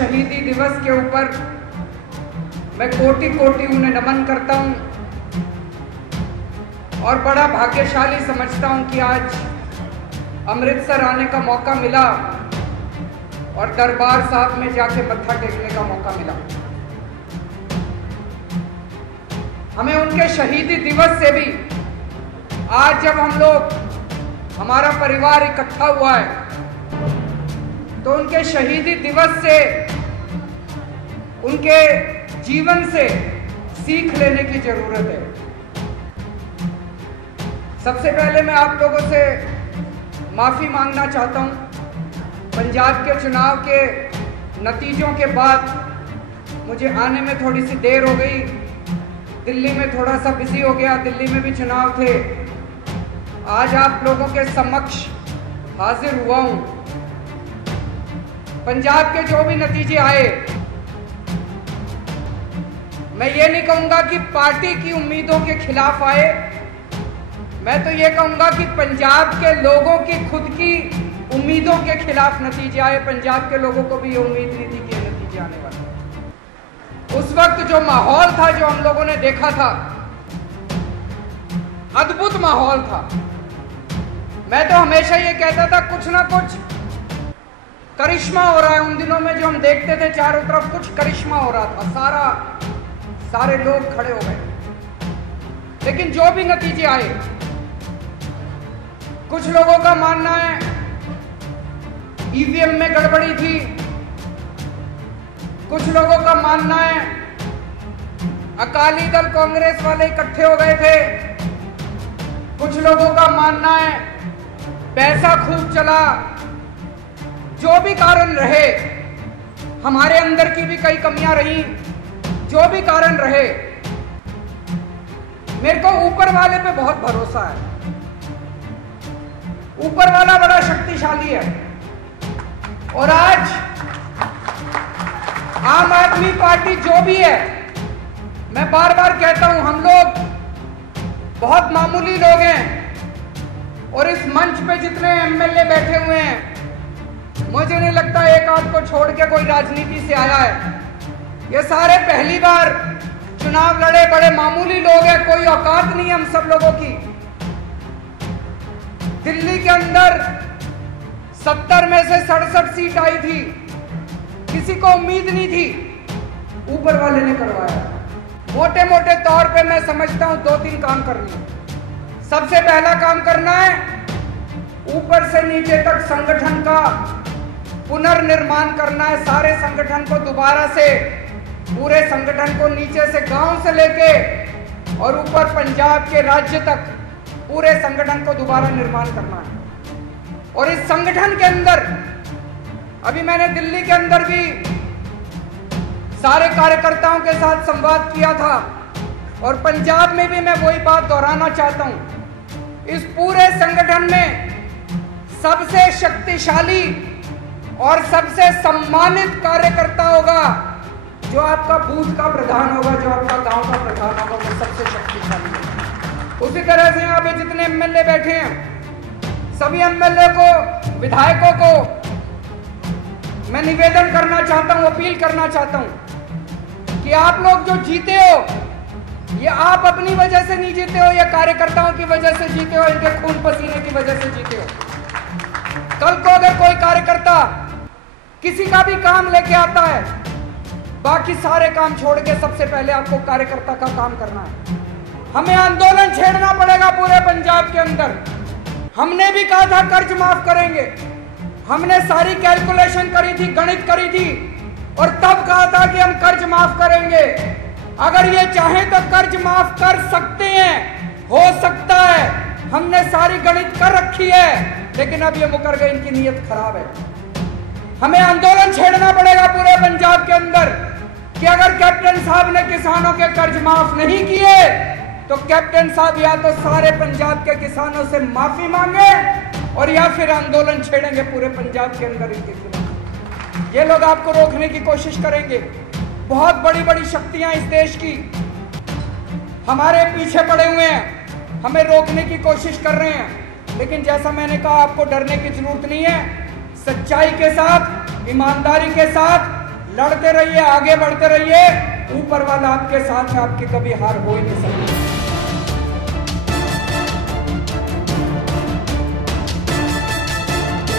शहीदी दिवस के ऊपर मैं कोटि कोटि उन्हें नमन करता हूं और बड़ा भाग्यशाली समझता हूं कि आज अमृतसर आने का मौका मिला और दरबार साहब में जाके मत्था टेकने का मौका मिला। हमें उनके शहीदी दिवस से भी आज जब हम लोग हमारा परिवार इकट्ठा हुआ है तो उनके शहीदी दिवस से उनके जीवन से सीख लेने की जरूरत है। सबसे पहले मैं आप लोगों से माफी मांगना चाहता हूं। पंजाब के चुनाव के नतीजों के बाद मुझे आने में थोड़ी सी देर हो गई। दिल्ली में थोड़ा सा बिजी हो गया, दिल्ली में भी चुनाव थे। आज आप लोगों के समक्ष हाजिर हुआ हूं। पंजाब के जो भी नतीजे आए, मैं ये नहीं कहूंगा कि पार्टी की उम्मीदों के खिलाफ आए, मैं तो ये कहूंगा कि पंजाब के लोगों की खुद की उम्मीदों के खिलाफ नतीजे आए। पंजाब के लोगों को भी ये उम्मीद नहीं थी कि ये नतीजे आने वाले। उस वक्त जो माहौल था, जो हम लोगों ने देखा था, अद्भुत माहौल था। मैं तो हमेशा ये कहता था कुछ ना कुछ करिश्मा हो रहा है। उन दिनों में जो हम देखते थे चारों तरफ कुछ करिश्मा हो रहा था, सारे लोग खड़े हो गए। लेकिन जो भी नतीजे आए, कुछ लोगों का मानना है ईवीएम में गड़बड़ी थी, कुछ लोगों का मानना है अकाली दल कांग्रेस वाले इकट्ठे हो गए थे, कुछ लोगों का मानना है पैसा खूब चला। जो भी कारण रहे, हमारे अंदर की भी कई कमियां रही, जो भी कारण रहे, मेरे को ऊपर वाले पे बहुत भरोसा है। ऊपर वाला बड़ा शक्तिशाली है। और आज आम आदमी पार्टी जो भी है, मैं बार बार कहता हूं, हम लोग बहुत मामूली लोग हैं और इस मंच पे जितने एमएलए बैठे हुए हैं, मुझे नहीं लगता एक आध को छोड़ के कोई राजनीति से आया है। ये सारे पहली बार चुनाव लड़े बड़े मामूली लोग हैं, कोई औकात नहीं है हम सब लोगों की। दिल्ली के अंदर 70 में से 67 सीट आई थी, किसी को उम्मीद नहीं थी, ऊपर वाले ने करवाया। मोटे मोटे तौर पे मैं समझता हूं 2-3 काम करने हैं। सबसे पहला काम करना है ऊपर से नीचे तक संगठन का पुनर्निर्माण करना है। सारे संगठन को दोबारा से, पूरे संगठन को नीचे से, गांव से लेके और ऊपर पंजाब के राज्य तक पूरे संगठन को दोबारा निर्माण करना है। और इस संगठन के अंदर अभी मैंने दिल्ली के अंदर भी सारे कार्यकर्ताओं के साथ संवाद किया था और पंजाब में भी मैं वही बात दोहराना चाहता हूं। इस पूरे संगठन में सबसे शक्तिशाली और सबसे सम्मानित कार्यकर्ता होगा जो आपका बूथ का प्रधान होगा, जो आपका गांव का प्रधान होगा, वो सबसे शक्तिशाली है। उसी तरह से यहाँ पे जितने एमएलए बैठे हैं, सभी एमएलए को, विधायकों को मैं निवेदन करना चाहता हूँ, अपील करना चाहता हूँ कि आप लोग जो जीते हो, ये आप अपनी वजह से नहीं जीते हो, ये कार्यकर्ताओं की वजह से जीते हो, इनके खून पसीने की वजह से जीते हो। कल को अगर कोई कार्यकर्ता किसी का भी काम लेके आता है, बाकी सारे काम छोड़ के सबसे पहले आपको कार्यकर्ता का काम करना है। हमें आंदोलन छेड़ना पड़ेगा पूरे पंजाब के अंदर। हमने भी कहा था कर्ज माफ करेंगे, हमने सारी कैलकुलेशन करी थी, गणित करी थी और तब कहा था कि हम कर्ज माफ करेंगे। अगर ये चाहें तो कर्ज माफ कर सकते हैं, हो सकता है। हमने सारी गणित कर रखी है, लेकिन अब ये मुकर गए, इनकी नीयत खराब है। हमें आंदोलन छेड़ना पड़ेगा पूरे पंजाब के अंदर कि अगर कैप्टन साहब ने किसानों के कर्ज माफ नहीं किए तो कैप्टन साहब या तो सारे पंजाब के किसानों से माफी मांगे और या फिर आंदोलन छेड़ेंगे पूरे पंजाब के अंदर इनके खिलाफ। ये लोग आपको रोकने की कोशिश करेंगे। बहुत बड़ी बड़ी शक्तियां इस देश की हमारे पीछे पड़े हुए हैं, हमें रोकने की कोशिश कर रहे हैं। लेकिन जैसा मैंने कहा, आपको डरने की जरूरत नहीं है। सच्चाई के साथ, ईमानदारी के साथ लड़ते रहिए, आगे बढ़ते रहिए, ऊपर वाला आपके साथ है, आपकी कभी हार हो ही नहीं सकती।